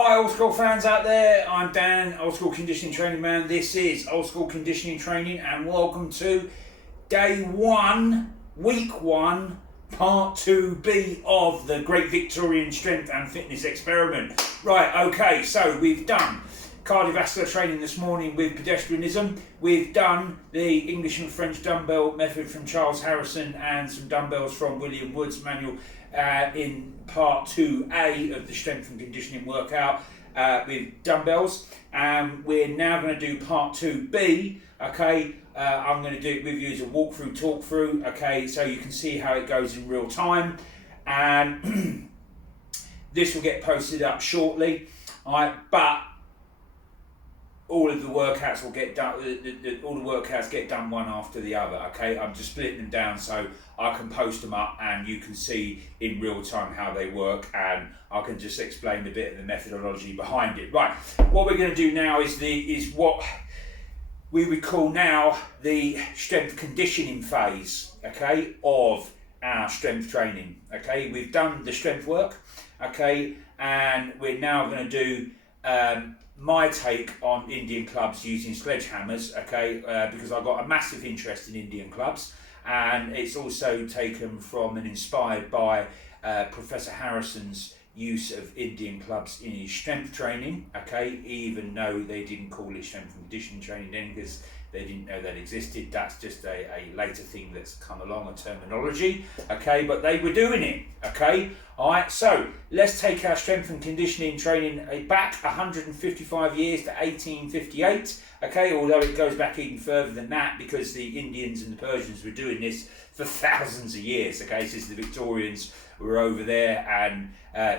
Hi old school fans out there, I'm Dan, old school conditioning training man. This is old school conditioning training and welcome to day one, week one, part 2B of the great Victorian strength and fitness experiment. Right, okay, so we've done cardiovascular training this morning with pedestrianism. We've done the English and French dumbbell method from Charles Harrison and some dumbbells from William Wood's manual in part 2A of the strength and conditioning workout with dumbbells. We're now going to do part 2B. Okay, I'm going to do it with you as a walkthrough, talk through. Okay, so you can see how it goes in real time, and this will get posted up shortly. All right, but all of the workouts will get done. All the workouts get done one after the other. Okay, I'm just splitting them down so I can post them up and you can see in real time how they work, and I can just explain a bit of the methodology behind it. Right, what we're going to do now is what we would call now the strength conditioning phase. Okay, of our strength training. Okay, we've done the strength work. Okay, and we're now going to do my take on Indian clubs using sledgehammers, okay, because I've got a massive interest in Indian clubs, and it's also taken from and inspired by Professor Harrison's use of Indian clubs in his strength training, okay, even though they didn't call it strength and conditioning training then because they didn't know that existed. That's just a later thing that's come along, a terminology, okay, but they were doing it, okay. All right, so let's take our strength and conditioning training back 155 years to 1858, okay, although it goes back even further than that because the Indians and the Persians were doing this for thousands of years, okay, since the Victorians were over there and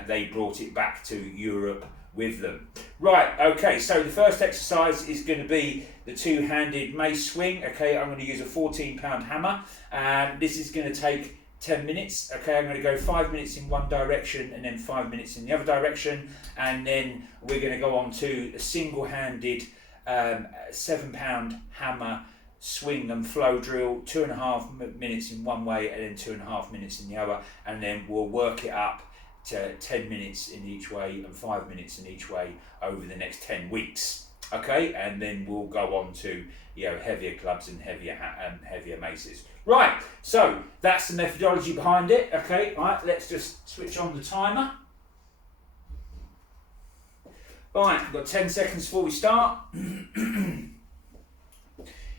they brought it back to Europe with them. Right, okay, so the first exercise is going to be the two-handed mace swing. Okay, I'm going to use a 14-pound hammer, and this is going to take 10 minutes. Okay, I'm going to go 5 minutes in one direction and then 5 minutes in the other direction, and then we're going to go on to a single-handed 7-pound hammer swing and flow drill, 2.5 minutes in one way and then 2.5 minutes in the other, and then we'll work it up to 10 minutes in each way and 5 minutes in each way over the next 10 weeks. Okay, and then we'll go on to heavier clubs and heavier maces. Right, so that's the methodology behind it. Okay, all right, let's just switch on the timer. Right, we've got 10 seconds before we start.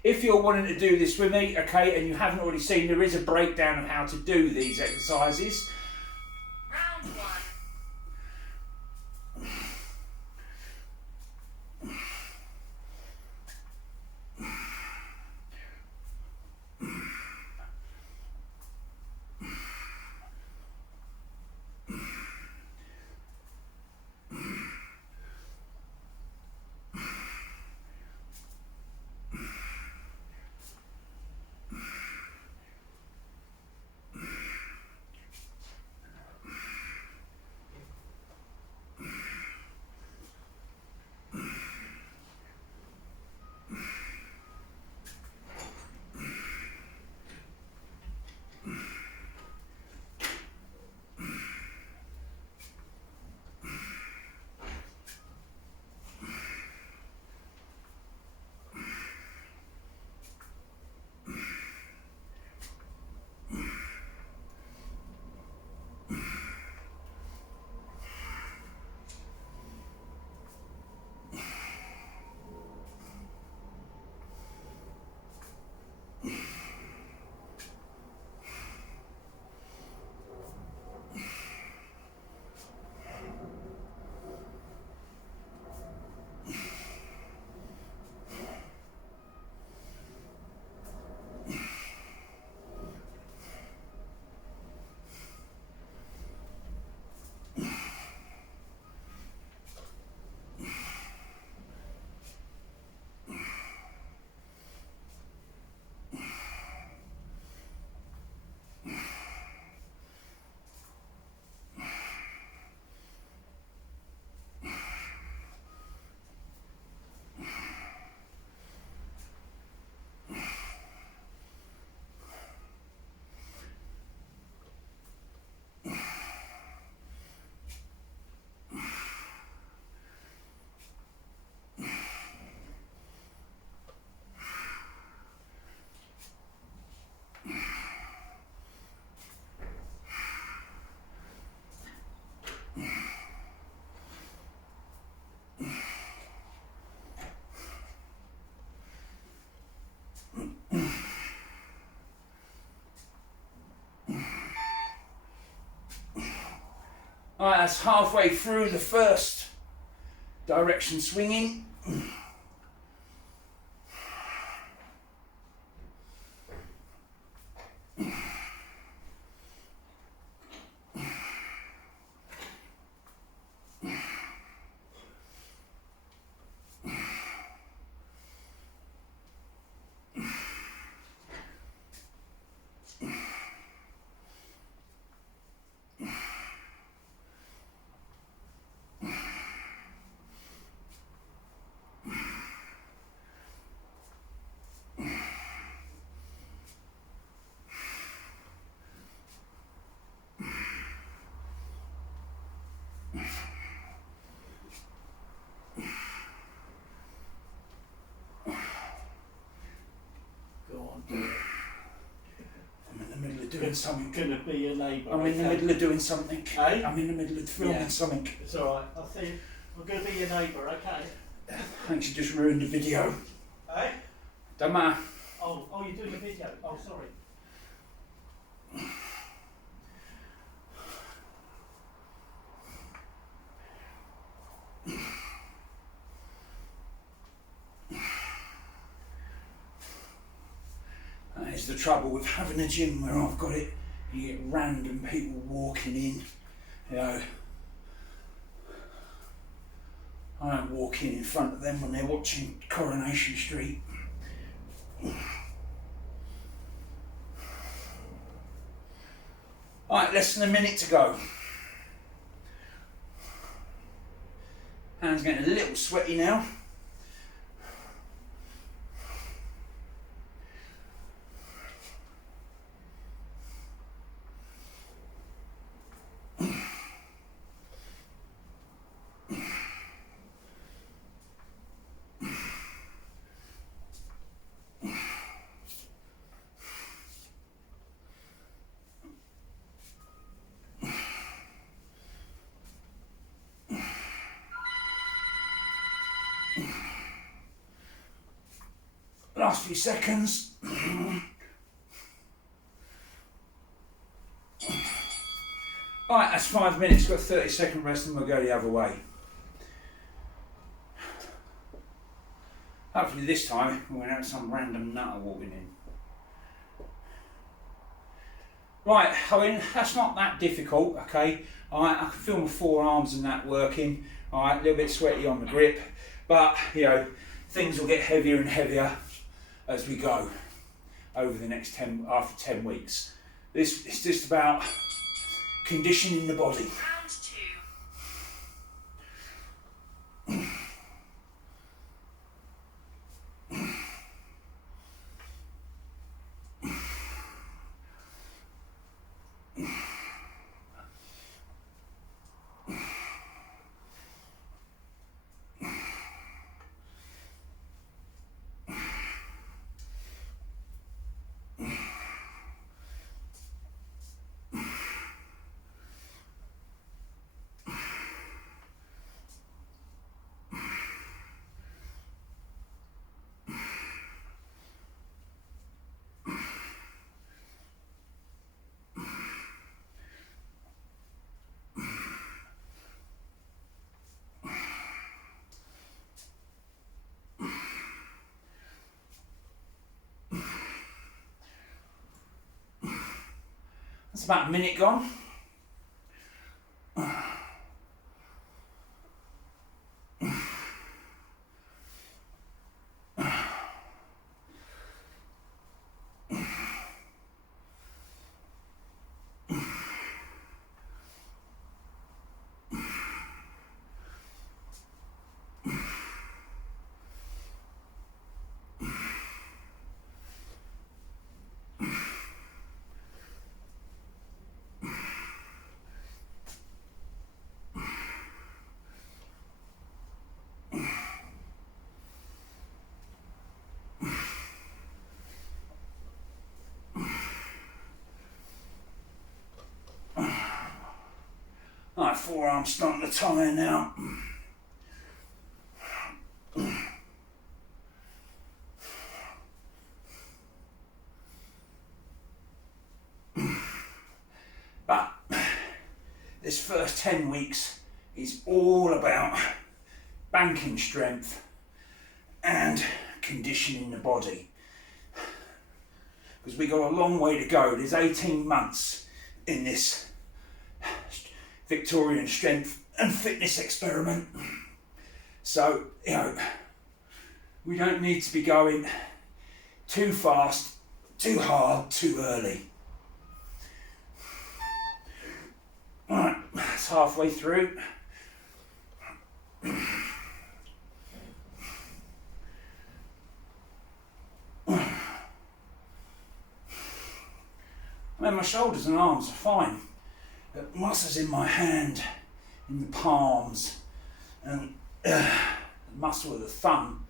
If you're wanting to do this with me, okay, and you haven't already seen, there is a breakdown of how to do these exercises. Round one. Alright, that's halfway through the first direction swinging. Doing something. Gonna be your neighbour. I'm in the middle of doing something. Eh? I'm in the middle of filming something. It's alright. I'll see. I'm gonna be your neighbour, okay? Thanks, you just ruined the video. Eh? Don't matter. Oh, you're doing a video. Oh, sorry. That is the trouble with having a gym where I've got it. You get random people walking in. You know, I don't walk in front of them when they're watching Coronation Street. Alright, less than a minute to go. Hands getting a little sweaty now. Last few seconds. Alright, that's 5 minutes, got a 30-second rest and we'll go the other way. Hopefully this time we won't have some random nutter walking in. Right, I mean, that's not that difficult, okay? Alright, I can feel my forearms and that working. Alright, a little bit sweaty on the grip, but, you know, things will get heavier and heavier as we go over the next after 10 weeks. This is just about conditioning the body. Round 2. That's about a minute gone. Alright, forearm's starting to tire now. But this first 10 weeks is all about banking strength and conditioning the body. Because we've got a long way to go. There's 18 months in this Victorian strength and fitness experiment. So, you know, we don't need to be going too fast, too hard, too early. Alright, that's halfway through. I mean, my shoulders and arms are fine. The muscles in my hand, in the palms, and the muscle of the thumb,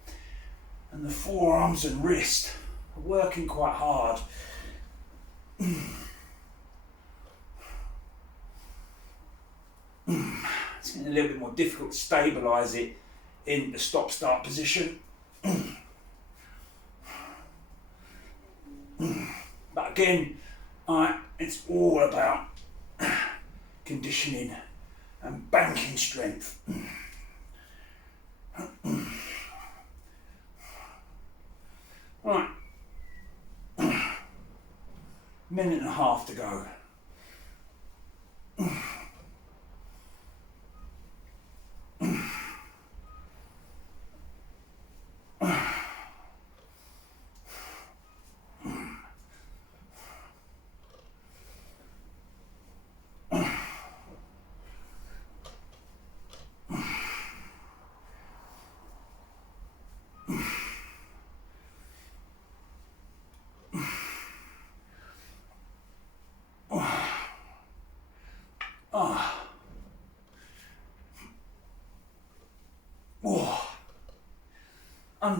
and the forearms and wrist are working quite hard. It's getting a little bit more difficult to stabilise it in the stop-start position. But again, it's all about conditioning and banking strength. Right, minute and a half to go.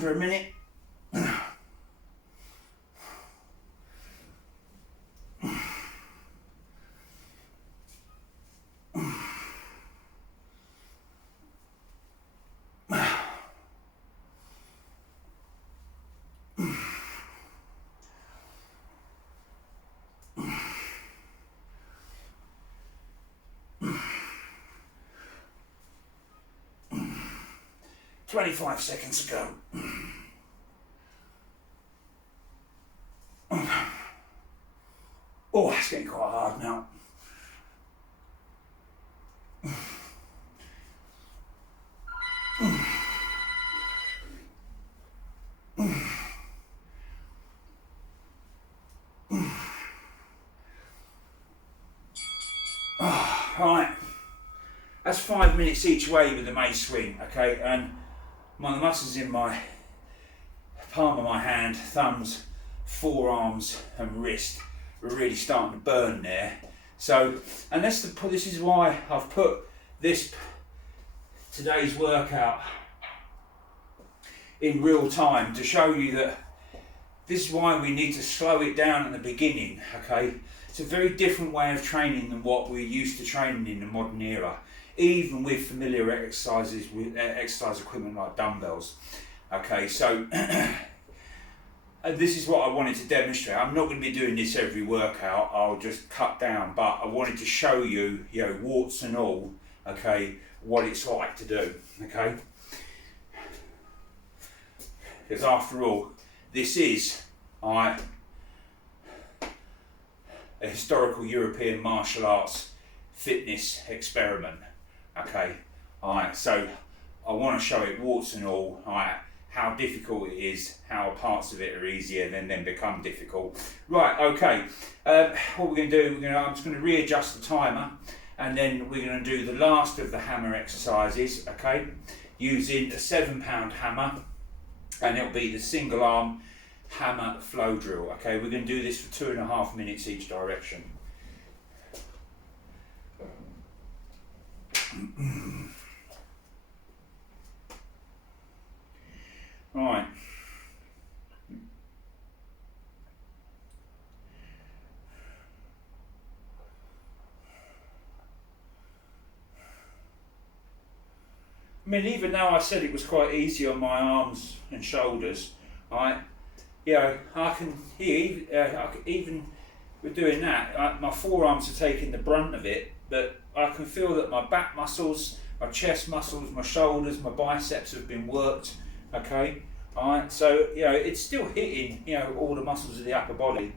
1 minute. "25 seconds to go." Oh, it's getting quite hard now. Right, that's 5 minutes each way with the mace swing, okay, and the muscles in my palm of my hand, thumbs, forearms and wrist are really starting to burn there. So, and this is why I've put today's workout in real time, to show you that this is why we need to slow it down at the beginning, okay? It's a very different way of training than what we're used to training in the modern era, even with familiar exercises with exercise equipment like dumbbells. Okay, so this is what I wanted to demonstrate. I'm not going to be doing this every workout, I'll just cut down, but I wanted to show you, warts and all, okay, what it's like to do, okay? Because after all, this is a historical European martial arts fitness experiment, okay? So I want to show it warts and all, how difficult it is, how parts of it are easier and then become difficult. Right, okay, what we're going to do, I'm just going to readjust the timer, and then we're going to do the last of the hammer exercises, okay, using a 7-pound hammer, and it'll be the single arm hammer flow drill, okay? We're going to do this for 2.5 minutes each direction. Right. I mean, even though I said it was quite easy on my arms and shoulders, I can even with doing that, my forearms are taking the brunt of it, but I can feel that my back muscles, my chest muscles, my shoulders, my biceps have been worked. Okay, all right. So you know, it's still hitting, you know, all the muscles of the upper body.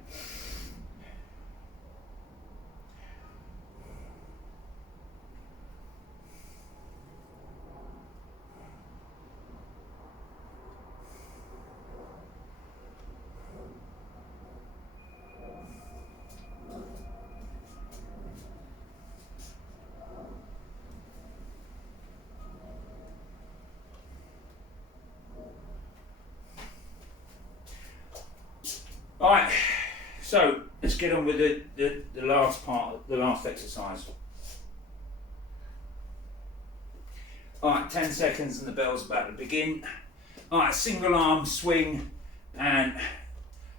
Alright, so let's get on with the last part, the last exercise. Alright, 10 seconds and the bell's about to begin. Alright, single arm swing and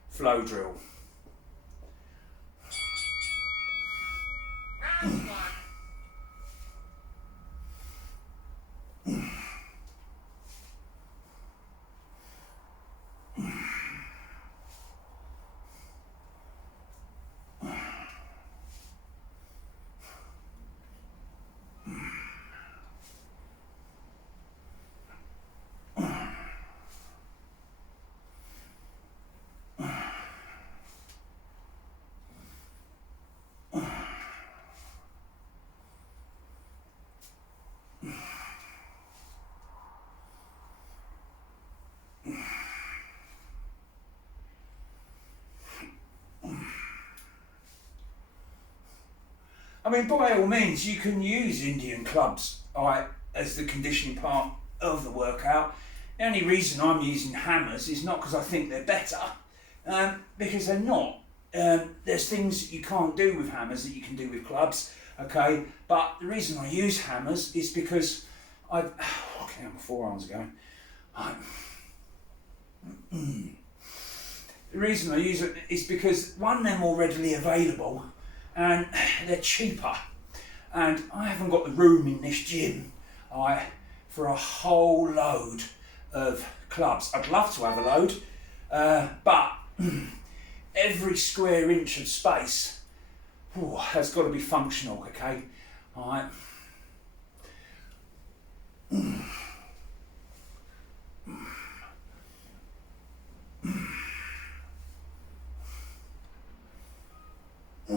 flow drill. Round 1. I mean, by all means, you can use Indian clubs, alright, as the conditioning part of the workout. The only reason I'm using hammers is not because I think they're better, because they're not. There's things that you can't do with hammers that you can do with clubs, okay? But the reason I use hammers is because I've, okay, my forearms are going. The reason I use it is because one, they're more readily available and they're cheaper. And I haven't got the room in this gym, alright, for a whole load of clubs. I'd love to have a load, but every square inch of space has got to be functional, okay? Alright.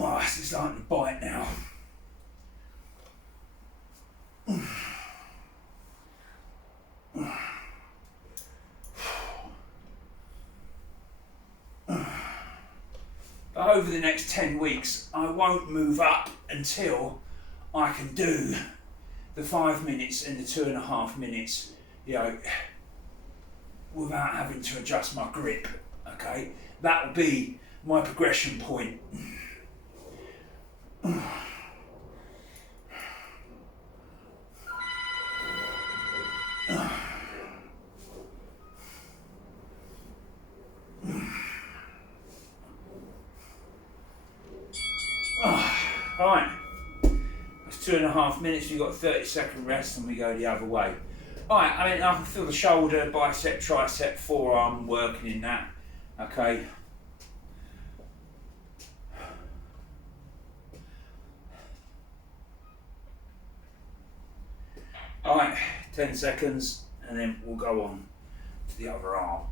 Oh, this is starting to bite now. But over the next 10 weeks, I won't move up until I can do the 5 minutes and the 2.5 minutes, you know, without having to adjust my grip, okay? That will be my progression point. Alright, that's 2.5 minutes, you've got a 30-second rest and we go the other way. Alright, I mean, I can feel the shoulder, bicep, tricep, forearm working in that, okay? Alright, 10 seconds and then we'll go on to the other arm.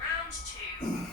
Round 2.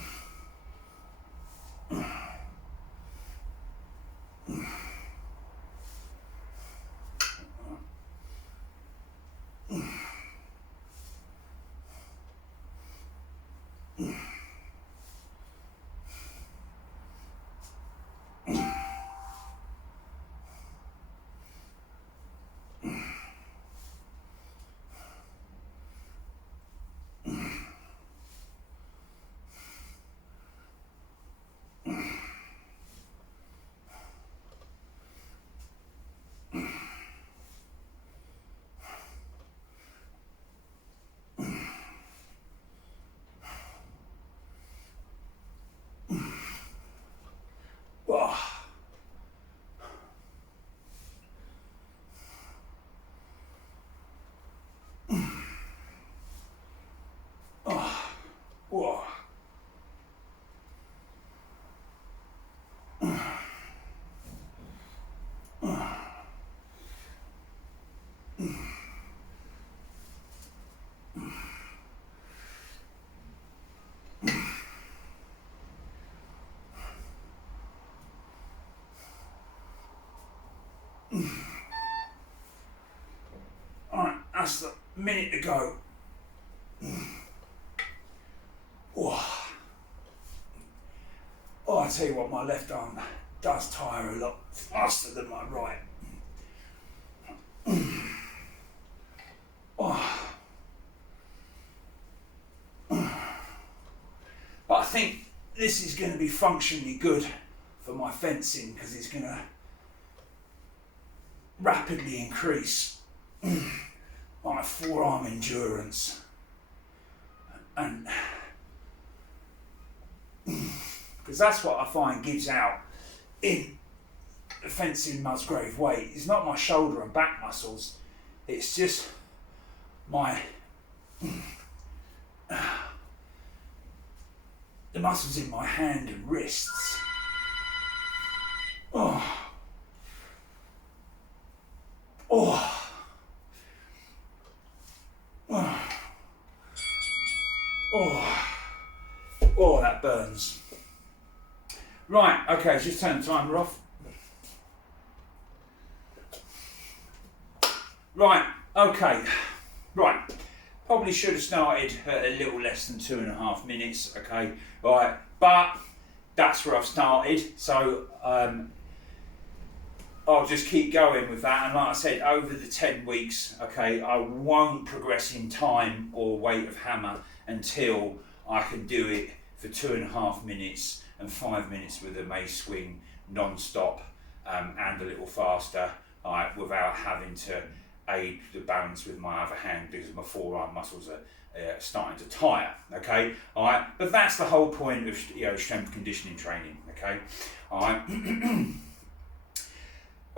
Alright, that's the minute to go. Oh, I tell you what, my left arm does tire a lot faster than my right. Oh. But I think this is going to be functionally good for my fencing because it's going to rapidly increase my forearm endurance, and because that's what I find gives out in fencing Musgrave weight. It's not my shoulder and back muscles, it's just my the muscles in my hand and wrists. Oh. Oh. Oh. Oh. Oh, that burns. Right, okay, just turn the timer off. Right, okay. Right. Probably should have started at a little less than 2.5 minutes, okay? Right, but that's where I've started, so I'll just keep going with that. And like I said, over the 10 weeks, okay, I won't progress in time or weight of hammer until I can do it for 2.5 minutes and 5 minutes with a mace swing non-stop and a little faster, without having to aid the balance with my other hand because my forearm muscles are starting to tire. Okay, all right. But that's the whole point of strength conditioning training. Okay, all right.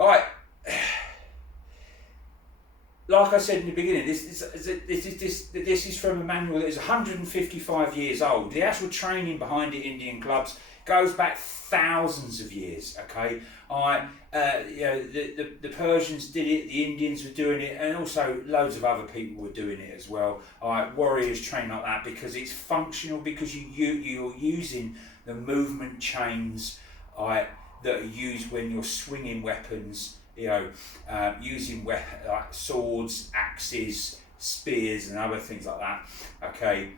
All right. Like I said in the beginning, this is from a manual that is 155 years old. The actual training behind it, Indian clubs, goes back thousands of years. Okay, the Persians did it, the Indians were doing it, and also loads of other people were doing it as well. Warriors train like that because it's functional, because you're using the movement chains that are used when you're swinging weapons. Using swords, axes, spears, and other things like that. Okay,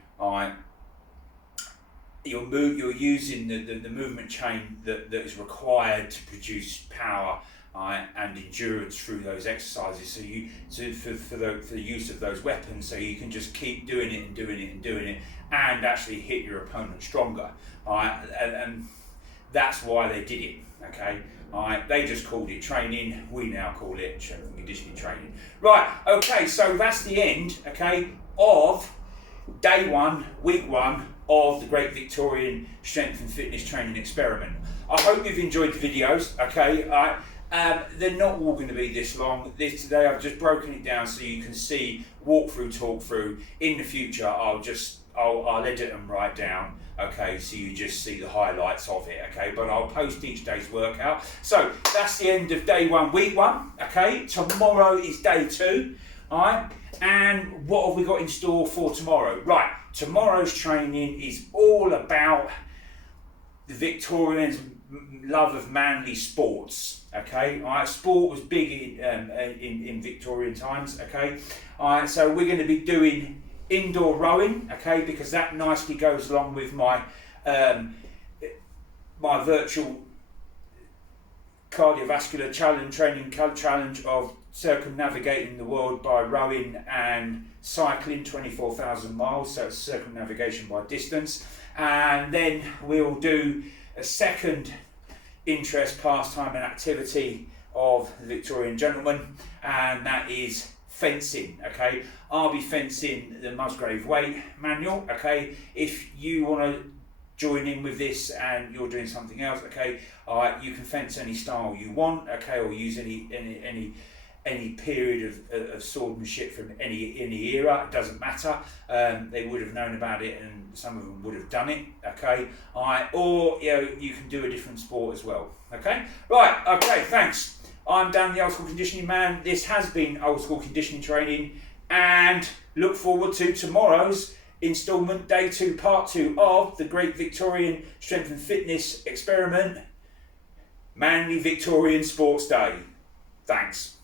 you're using the movement chain that is required to produce power and endurance through those exercises. So for the use of those weapons, so you can just keep doing it and doing it and doing it, and actually hit your opponent stronger. And that's why they did it. Okay. They just called it training, we now call it strength and conditioning training. Right, okay, so that's the end, okay, of day 1, week 1 of the Great Victorian Strength and Fitness Training Experiment. I hope you've enjoyed the videos, okay. They're not all going to be this long. Today I've just broken it down so you can see walk through, talk through. In the future I'll edit them right down, okay, so you just see the highlights of it, okay, but I'll post each day's workout. So that's the end of day 1, week 1, okay. Tomorrow is day 2, all right, and what have we got in store for tomorrow? Right, tomorrow's training is all about the Victorians' love of manly sports, okay. All right, sport was big in Victorian times, okay. All right, so we're going to be doing indoor rowing, okay, because that nicely goes along with my my virtual cardiovascular challenge of circumnavigating the world by rowing and cycling 24,000 miles, so it's circumnavigation by distance. And then we'll do a second interest, pastime and activity of the Victorian gentleman, and that is fencing, okay. I'll be fencing the Musgrave weight manual, okay. If you want to join in with this and you're doing something else, okay, you can fence any style you want, okay, or use any period of swordsmanship from any era. It doesn't matter. They would have known about it, and some of them would have done it, okay. Or you can do a different sport as well, okay. Right, okay, thanks. I'm Dan, the Old School Conditioning Man. This has been Old School Conditioning Training, and look forward to tomorrow's instalment, day 2, part 2 of the Great Victorian Strength and Fitness Experiment, Manly Victorian Sports Day. Thanks.